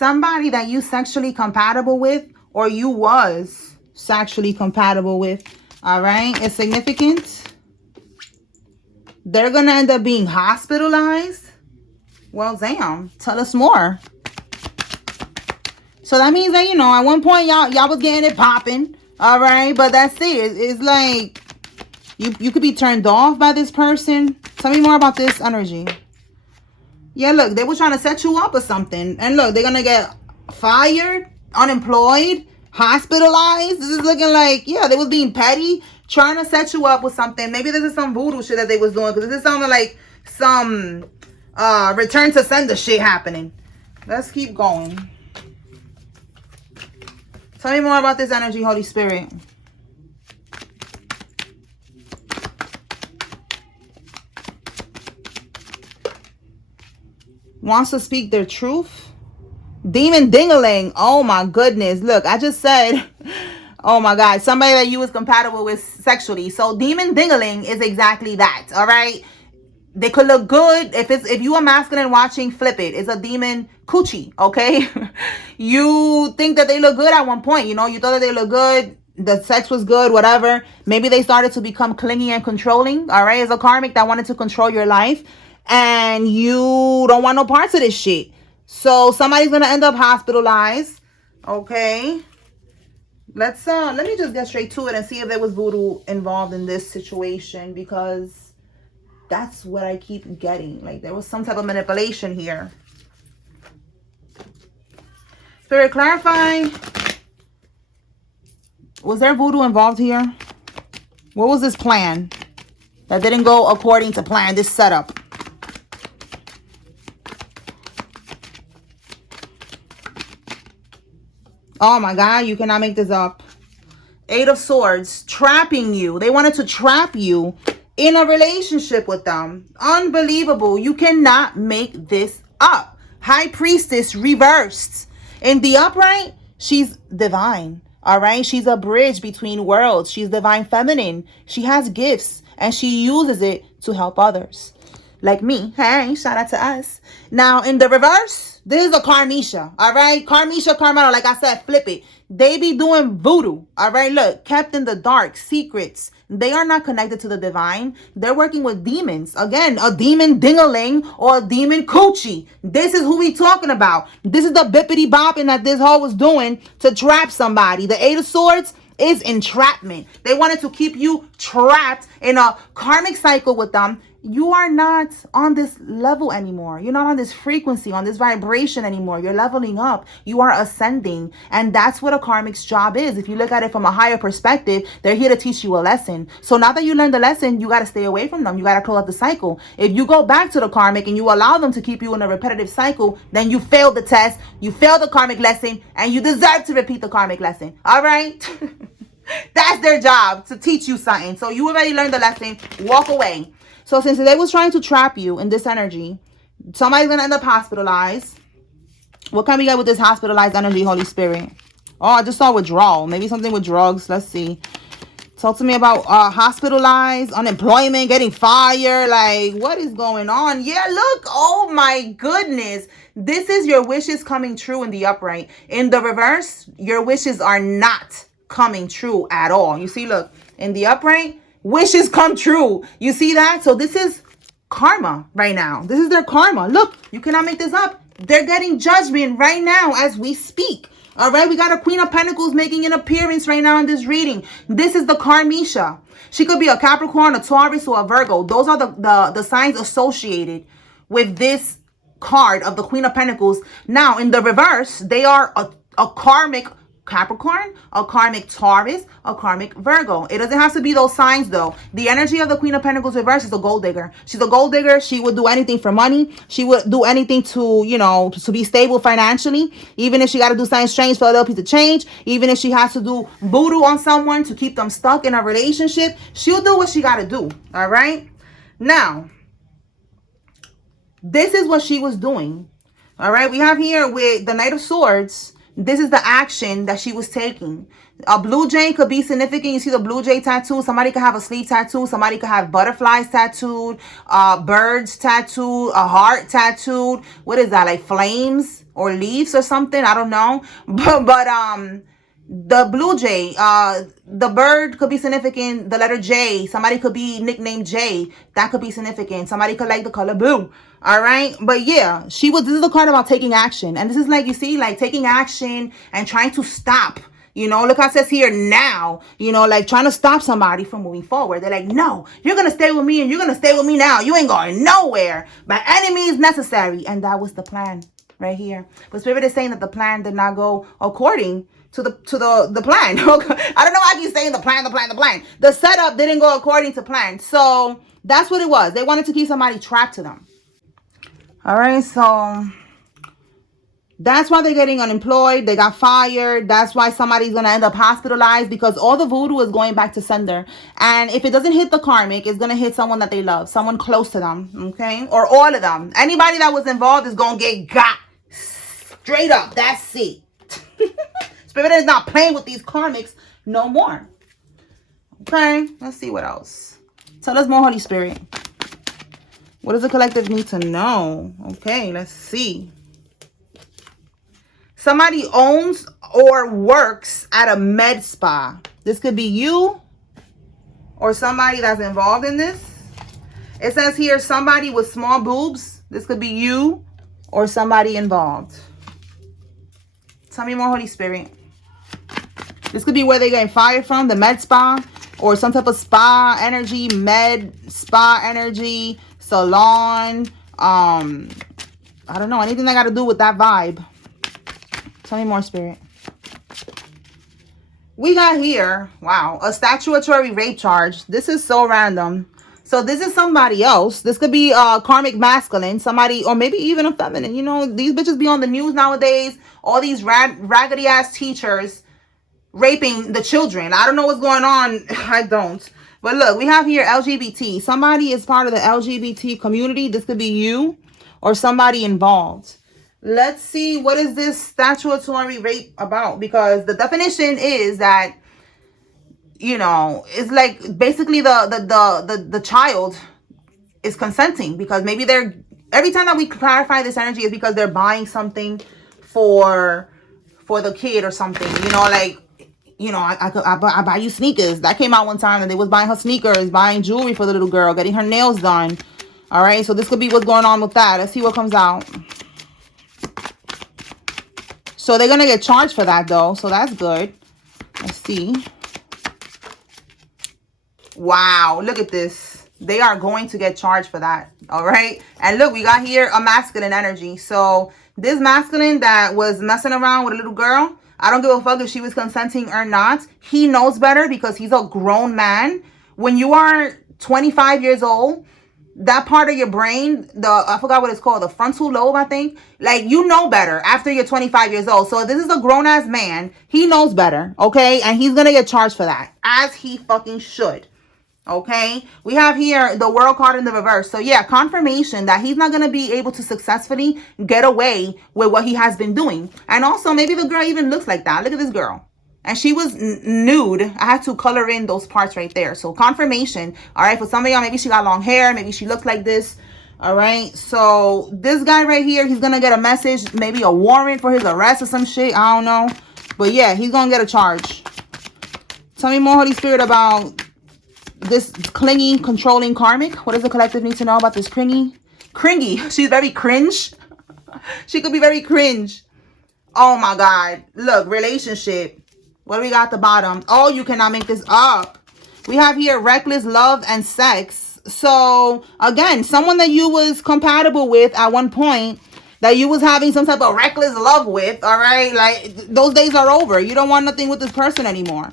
somebody that you sexually compatible with, or you was sexually compatible with. All right, it's significant. They're gonna end up being hospitalized. Well, damn, tell us more. So that means that, you know, at one point y'all was getting it popping. All right, but that's it. It's like you could be turned off by this person. Tell me more about this energy. Yeah, look, they were trying to set you up or something. And look, they're gonna get fired, unemployed, hospitalized. This is looking like, yeah, they was being petty, trying to set you up with something. Maybe this is some voodoo shit that they was doing, because this is sounding like some return to sender shit happening. Let's keep going. Tell me more about this energy, Holy Spirit. Wants to speak their truth. Demon dingaling. Oh my goodness. Look, I just said, oh my God, somebody that you was compatible with sexually. So demon dingaling is exactly that. All right. They could look good. If you are masculine watching, flip it. It's a demon coochie. Okay. You think that they look good at one point. You know, you thought that they look good. The sex was good, whatever. Maybe they started to become clingy and controlling. All right. It's a karmic that wanted to control your life. And you don't want no parts of this shit. So somebody's gonna end up hospitalized. Okay. Let me just get straight to it and see if there was voodoo involved in this situation, because that's what I keep getting. Like there was some type of manipulation here. Spirit, clarify. Was there voodoo involved here? What was this plan that didn't go according to plan, this setup? Oh my God, you cannot make this up. Eight of Swords, trapping you. They wanted to trap you in a relationship with them. Unbelievable. You cannot make this up. High Priestess reversed. In the upright, she's divine. All right. She's a bridge between worlds. She's divine feminine. She has gifts and she uses it to help others. Like me. Hey, shout out to us. Now, in the reverse, this is a Karmisha. All right. Karmisha, Karmana. Like I said, flip it. They be doing voodoo. All right. Look, kept in the dark, secrets. They are not connected to the divine. They're working with demons. Again, a demon dingaling or a demon coochie. This is who we talking about. This is the bippity bopping that this hoe was doing to trap somebody. The Eight of Swords is entrapment. They wanted to keep you trapped in a karmic cycle with them. You are not on this level anymore. You're not on this frequency, on this vibration anymore. You're leveling up. You are ascending. And that's what a karmic's job is. If you look at it from a higher perspective, they're here to teach you a lesson. So now that you learned the lesson, you got to stay away from them. You got to close out the cycle. If you go back to the karmic and you allow them to keep you in a repetitive cycle, then you failed the test, you failed the karmic lesson, and you deserve to repeat the karmic lesson. All right? That's their job, to teach you something. So you already learned the lesson. Walk away. So since they was trying to trap you in this energy, somebody's going to end up hospitalized. What can we get with this hospitalized energy, Holy Spirit? Oh, I just saw withdrawal. Maybe something with drugs. Let's see. Talk to me about hospitalized, unemployment, getting fired. Like, what is going on? Yeah, look. Oh, my goodness. This is your wishes coming true in the upright. In the reverse, your wishes are not coming true at all. You see, look, in the upright, wishes come true. You see that? So this is karma right now. This is their karma. Look, you cannot make this up. They're getting judgment right now as we speak. All right, we got a Queen of Pentacles making an appearance right now in this reading. This is the Karmisha. She could be a Capricorn, a Taurus, or a Virgo. Those are the signs associated with this card of the Queen of Pentacles. Now, in the reverse, they are a karmic Capricorn, a karmic Taurus, a karmic Virgo. It doesn't have to be those signs though. The energy of the Queen of Pentacles reverse is a gold digger. She's a gold digger. She would do anything for money. She would do anything to, you know, to be stable financially. Even if she got to do something strange for a little piece of change. Even if she has to do voodoo on someone to keep them stuck in a relationship. She'll do what she got to do. All right. Now, this is what she was doing. All right. We have here with the Knight of Swords. This is the action that she was taking. A blue jay could be significant. You see the blue jay tattoo. Somebody could have a sleeve tattoo. Somebody could have butterflies tattooed, birds tattooed, a heart tattooed. What is that? Like flames or leaves or something? I don't know. But the blue jay, the bird could be significant. The letter J. Somebody could be nicknamed J. That could be significant. Somebody could like the color blue. All right. But yeah, this is the card about taking action. And this is like, you see, like taking action and trying to stop. You know, look how it says here now, you know, like trying to stop somebody from moving forward. They're like, no, you're going to stay with me and you're going to stay with me now. You ain't going nowhere. By any means necessary. And that was the plan right here. But Spirit is saying that the plan did not go according to the plan. I don't know why I keep saying the plan. The setup didn't go according to plan. So that's what it was. They wanted to keep somebody trapped to them. All right, so that's why they're getting unemployed. They got fired. That's why somebody's going to end up hospitalized, because all the voodoo is going back to sender. And if it doesn't hit the karmic, it's going to hit someone that they love, someone close to them, okay? Or all of them. Anybody that was involved is going to get got. Straight up. That's it. Spirit is not playing with these karmics no more. Okay, let's see what else. Tell us more, Holy Spirit. What does the collective need to know? Okay, let's see. Somebody owns or works at a med spa. This could be you or somebody that's involved in this. It says here somebody with small boobs. This could be you or somebody involved. Tell me more, Holy Spirit. This could be where they're getting fired from, the med spa, or some type of spa energy, med spa energy, salon. I don't know, anything that got to do with that vibe. Tell me more, Spirit. We got here, wow, a statutory rape charge. This is so random. So this is somebody else. This could be karmic masculine, somebody, or maybe even a feminine. You know, these bitches be on the news nowadays. All these raggedy ass teachers raping the children. I don't know what's going on. I don't. But look, we have here LGBT. Somebody is part of the LGBT community. This could be you or somebody involved. Let's see, what is this statutory rape about? Because the definition is that, you know, it's like basically the child is consenting, because maybe they're, every time that we clarify this energy is because they're buying something for the kid or something, you know, like, you know, I buy you sneakers. That came out one time and they was buying her sneakers, buying jewelry for the little girl, getting her nails done. All right, so this could be what's going on with that. Let's see what comes out. So they're going to get charged for that, though. So that's good. Let's see. Wow, look at this. They are going to get charged for that. All right. And look, we got here a masculine energy. So this masculine that was messing around with a little girl, I don't give a fuck if she was consenting or not. He knows better because he's a grown man. When you are 25 years old, that part of your brain, I forgot what it's called, the frontal lobe, I think. Like, you know better after you're 25 years old. So this is a grown-ass man. He knows better, okay? And he's going to get charged for that, as he fucking should. Okay, we have here the world card in the reverse. So yeah, confirmation that he's not going to be able to successfully get away with what he has been doing. And also maybe the girl even looks like that. Look at this girl. And she was nude. I had to color in those parts right there. So confirmation. All right, for some of y'all, maybe she got long hair. Maybe she looked like this. All right, so this guy right here, he's going to get a message, maybe a warrant for his arrest or some shit. I don't know. But yeah, he's going to get a charge. Tell me more, Holy Spirit, about this clingy, controlling karmic. What does the collective need to know about this cringy? She's very cringe. She could be very cringe. Oh my God. Look, relationship. What do we got at the bottom? Oh, you cannot make this up. We have here reckless love and sex. So again, someone that you was compatible with at one point, that you was having some type of reckless love with. All right. Like, those days are over. You don't want nothing with this person anymore.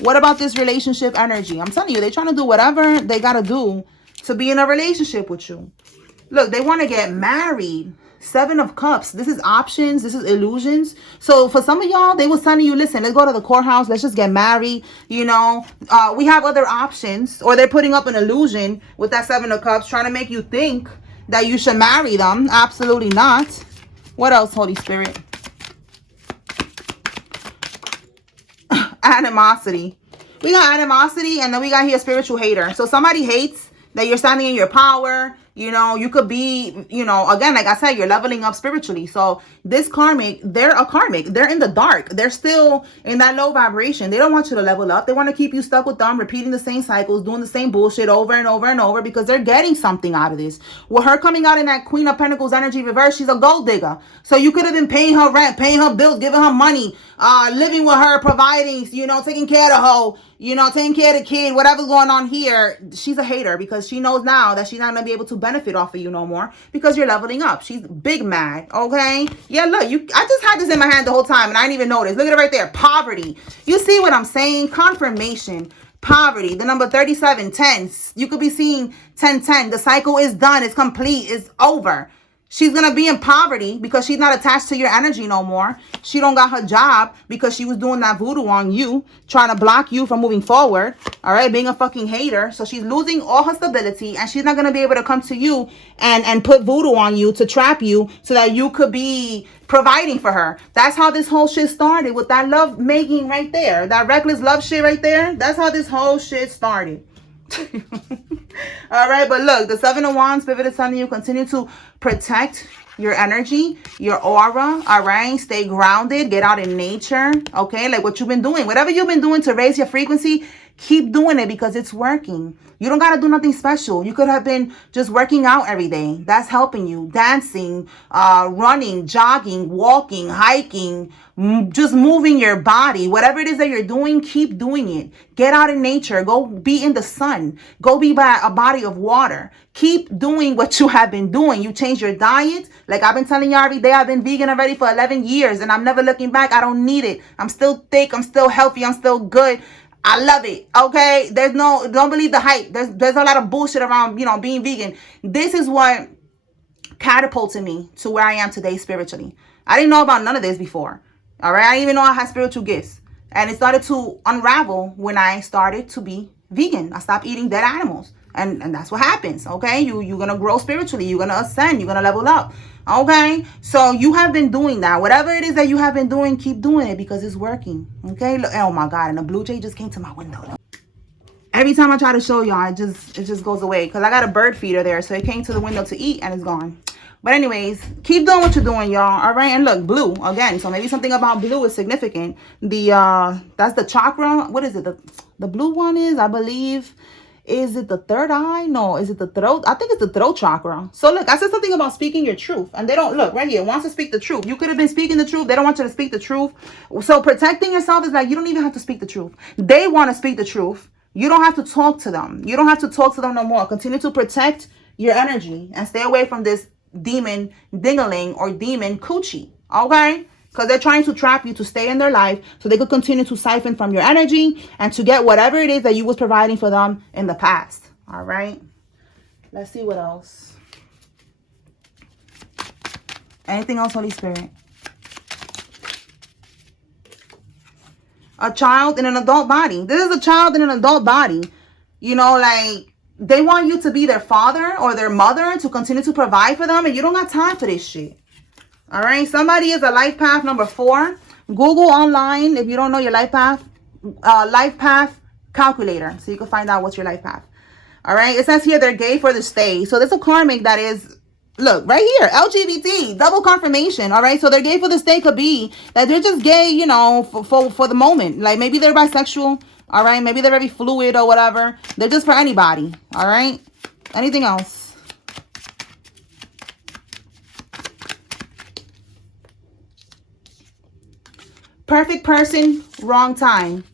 What about this relationship energy? I'm telling you, they're trying to do whatever they got to do to be in a relationship with you. Look, they want to get married. 7 of Cups. This is options. This is illusions. So for some of y'all, they was telling you, listen, let's go to the courthouse. Let's just get married. You know, we have other options. Or they're putting up an illusion with that 7 of Cups, trying to make you think that you should marry them. Absolutely not. What else, Holy Spirit? Animosity. We got animosity, and then we got here spiritual hater. So somebody hates that you're standing in your power. You know, you could be, you know, again, like I said, you're leveling up spiritually. So this karmic, they're a karmic. They're in the dark. They're still in that low vibration. They don't want you to level up. They want to keep you stuck with them, repeating the same cycles, doing the same bullshit over and over and over, because they're getting something out of this. With her coming out in that Queen of Pentacles energy reverse, she's a gold digger. So you could have been paying her rent, paying her bills, giving her money, living with her, providing, you know, taking care of the hoe, you know, taking care of the kid, whatever's going on here. She's a hater because she knows now that she's not going to be able to benefit off of you no more because you're leveling up. She's big mad, okay? Yeah, look, I just had this in my hand the whole time and I didn't even notice. Look at it right there. Poverty. You see what I'm saying? Confirmation. Poverty. The number 37, 10. You could be seeing 10, 10. The cycle is done. It's complete. It's over. She's going to be in poverty because she's not attached to your energy no more. She don't got her job because she was doing that voodoo on you, trying to block you from moving forward. All right, being a fucking hater. So she's losing all her stability and she's not going to be able to come to you and put voodoo on you to trap you so that you could be providing for her. That's how this whole shit started, with that love making right there. That reckless love shit right there. That's how this whole shit started. All right, but look, the 7 of Wands, Spirit is telling you continue to protect your energy, your aura. All right, stay grounded, get out in nature. Okay, like what you've been doing, whatever you've been doing to raise your frequency, keep doing it because it's working. You don't got to do nothing special. You could have been just working out every day. That's helping you. Dancing, running, jogging, walking, hiking, just moving your body. Whatever it is that you're doing, keep doing it. Get out in nature. Go be in the sun. Go be by a body of water. Keep doing what you have been doing. You change your diet. Like I've been telling y'all every day, I've been vegan already for 11 years and I'm never looking back. I don't need it. I'm still thick. I'm still healthy. I'm still good. I love it. Okay. Don't believe the hype. There's a lot of bullshit around, you know, being vegan. This is what catapulted me to where I am today spiritually. I didn't know about none of this before. All right. I didn't even know I had spiritual gifts. And it started to unravel when I started to be vegan. I stopped eating dead animals. And that's what happens. Okay. You're going to grow spiritually. You're going to ascend. You're going to level up. Okay. So you have been doing that. Whatever it is that you have been doing, keep doing it because it's working. Okay. Oh my God. And a blue jay just came to my window. Every time I try to show y'all, it just goes away because I got a bird feeder there. So it came to the window to eat and it's gone. But anyways, keep doing what you're doing, y'all. All right. And look, blue again. So maybe something about blue is significant. That's the chakra. What is it? The blue one is, I believe. Is it the third eye? No. Is it the throat? I think it's the throat chakra. So look, I said something about speaking your truth. And they don't, look, right here, wants to speak the truth. You could have been speaking the truth. They don't want you to speak the truth. So protecting yourself is like, you don't even have to speak the truth. They want to speak the truth. You don't have to talk to them. You don't have to talk to them no more. Continue to protect your energy and stay away from this demon dingling or demon coochie. Okay? Because they're trying to trap you to stay in their life so they could continue to siphon from your energy and to get whatever it is that you was providing for them in the past. All right. Let's see what else. Anything else, Holy Spirit? A child in an adult body. This is a child in an adult body. You know, like they want you to be their father or their mother to continue to provide for them. And you don't got time for this shit. All right. Somebody is a life path number 4. Google online if you don't know your life path calculator. So you can find out what's your life path. All right. It says here they're gay for the stay. So there's a karmic that is, look, right here, LGBT, double confirmation. All right. So they're gay for the stay could be that they're just gay, you know, for the moment. Like maybe they're bisexual. All right. Maybe they're very fluid or whatever. They're just for anybody. All right. Anything else? Perfect person, wrong time.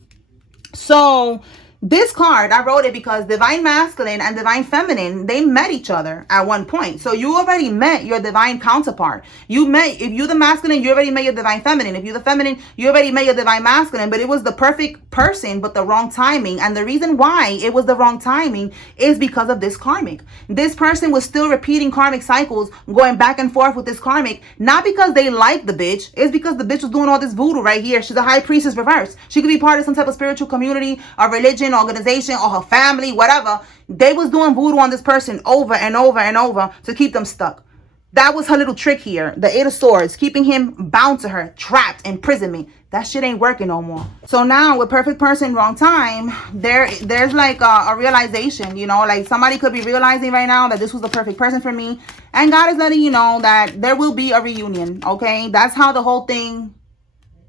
So this card, I wrote it because divine masculine and divine feminine, they met each other at one point. So you already met your divine counterpart. You met, if you're the masculine, you already met your divine feminine. If you're the feminine, you already met your divine masculine. But it was the perfect person, but the wrong timing. And the reason why it was the wrong timing is because of this karmic. This person was still repeating karmic cycles, going back and forth with this karmic. Not because they liked the bitch. It's because the bitch was doing all this voodoo right here. She's a high priestess reverse. She could be part of some type of spiritual community or religion, organization, or her family, whatever. They was doing voodoo on this person over and over and over to keep them stuck. That was her little trick here. The Eight of Swords, keeping him bound to her, trapped, imprisonment. That shit ain't working no more. So now with perfect person, wrong time, there's like a realization, you know, like somebody could be realizing right now that this was the perfect person for me. And God is letting you know that there will be a reunion, okay? That's how the whole thing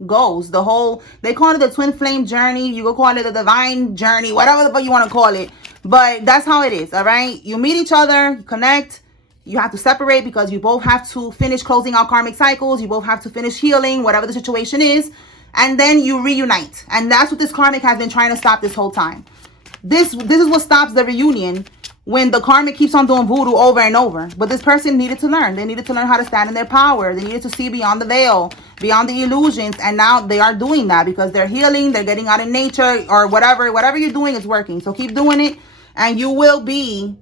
goes. They call it the twin flame journey. You could call it the divine journey, whatever the fuck you want to call it. But that's how it is, all right? You meet each other, you connect. You have to separate because you both have to finish closing out karmic cycles. You both have to finish healing, whatever the situation is. And then you reunite. And that's what this karmic has been trying to stop this whole time. This is what stops the reunion when the karmic keeps on doing voodoo over and over. But this person needed to learn. They needed to learn how to stand in their power. They needed to see beyond the veil, beyond the illusions. And now they are doing that because they're healing. They're getting out in nature or whatever. Whatever you're doing is working. So keep doing it. And you will be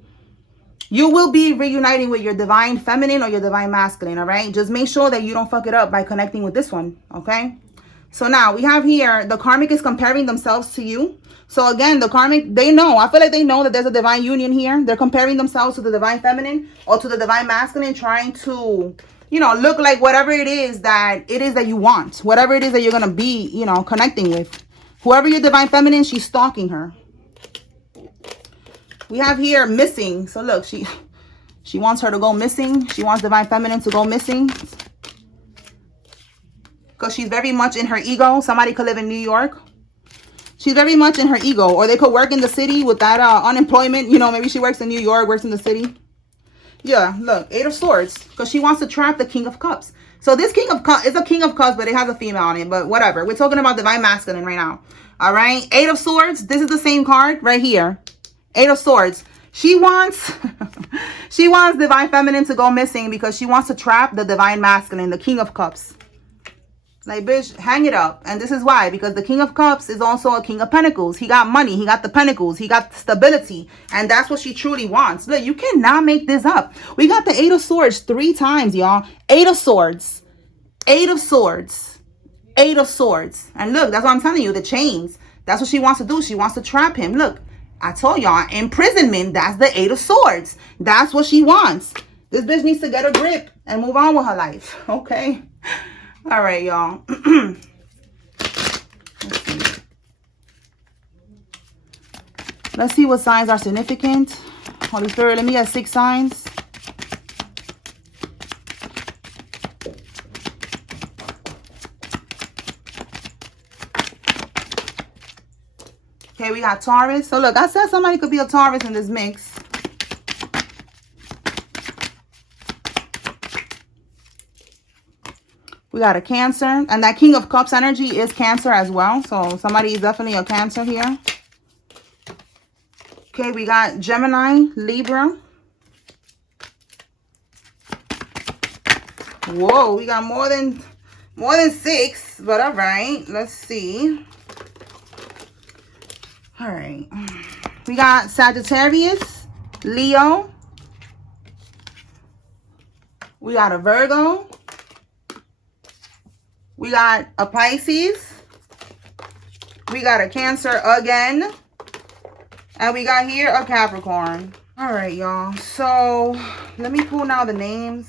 reuniting with your divine feminine or your divine masculine, all right? Just make sure that you don't fuck it up by connecting with this one, okay? So now we have here, the karmic is comparing themselves to you. So again, the karmic, they know. I feel like they know that there's a divine union here. They're comparing themselves to the divine feminine or to the divine masculine, trying to, you know, look like whatever it is that you want. Whatever it is that you're going to be, you know, connecting with. Whoever your divine feminine, she's stalking her. We have here missing. So look, she wants her to go missing. She wants divine feminine to go missing. Because she's very much in her ego. Somebody could live in New York. She's very much in her ego. Or they could work in the city with that unemployment. You know, maybe she works in New York, works in the city. Yeah, look, Eight of Swords. Because she wants to trap the King of Cups. So this King of Cups is a King of Cups, but it has a female on it. But whatever. We're talking about divine masculine right now. All right. Eight of Swords. This is the same card right here. Eight of Swords. She wants divine feminine to go missing because she wants to trap the divine masculine, the King of Cups. Like, bitch, hang it up. And this is why. Because the King of Cups is also a King of Pentacles. He got money. He got the Pentacles. He got stability. And that's what she truly wants. Look, you cannot make this up. We got the Eight of Swords 3 times, y'all. Eight of Swords. Eight of Swords. Eight of Swords. And look, that's what I'm telling you. The chains. That's what she wants to do. She wants to trap him. Look, I told y'all. Imprisonment. That's the Eight of Swords. That's what she wants. This bitch needs to get a grip and move on with her life. Okay? All right, y'all. Let's see what signs are significant. Holy Spirit, let me get 6 signs. Okay, we got Taurus. So look, I said somebody could be a Taurus in this mix. We got a Cancer. And that King of Cups energy is Cancer as well. So somebody is definitely a Cancer here. Okay, we got Gemini, Libra. Whoa, we got more than 6. But all right, let's see. All right. We got Sagittarius, Leo. We got a Virgo. We got a Pisces. We got a Cancer again. And we got here a Capricorn. All right, y'all. So let me pull now the names.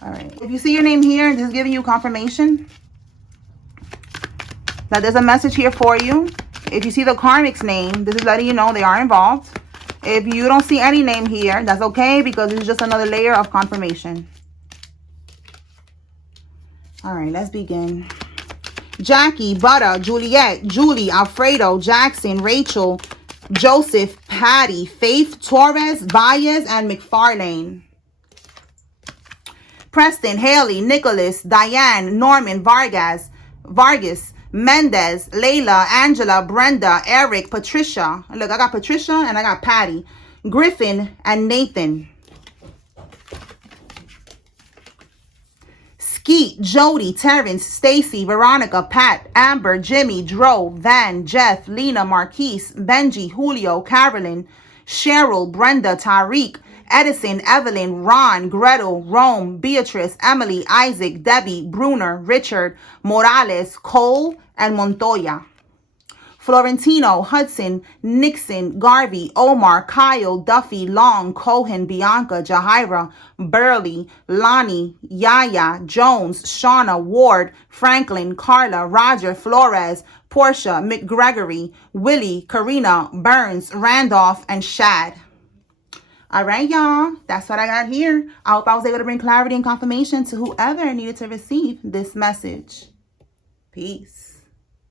All right. If you see your name here, this is giving you confirmation that there's a message here for you. If you see the karmic's name, this is letting you know they are involved. If you don't see any name here, that's okay because it's just another layer of confirmation. All right, let's begin. Jackie, Butter, Juliet, Julie, Alfredo, Jackson, Rachel, Joseph, Patty, Faith, Torres, Baez, and McFarlane. Preston, Haley, Nicholas, Diane, Norman, Vargas, Mendez, Layla, Angela, Brenda, Eric, Patricia. Look, I got Patricia and I got Patty. Griffin and Nathan. Skeet, Jody, Terrence, Stacy, Veronica, Pat, Amber, Jimmy, Dro, Van, Jeff, Lena, Marquise, Benji, Julio, Carolyn, Cheryl, Brenda, Tariq, Edison, Evelyn, Ron, Gretel, Rome, Beatrice, Emily, Isaac, Debbie, Bruner, Richard, Morales, Cole, and Montoya. Florentino, Hudson, Nixon, Garvey, Omar, Kyle, Duffy, Long, Cohen, Bianca, Jahira, Burley, Lonnie, Yaya, Jones, Shauna, Ward, Franklin, Carla, Roger, Flores, Portia, McGregory, Willie, Karina, Burns, Randolph, and Shad. All right, y'all. That's what I got here. I hope I was able to bring clarity and confirmation to whoever needed to receive this message. Peace.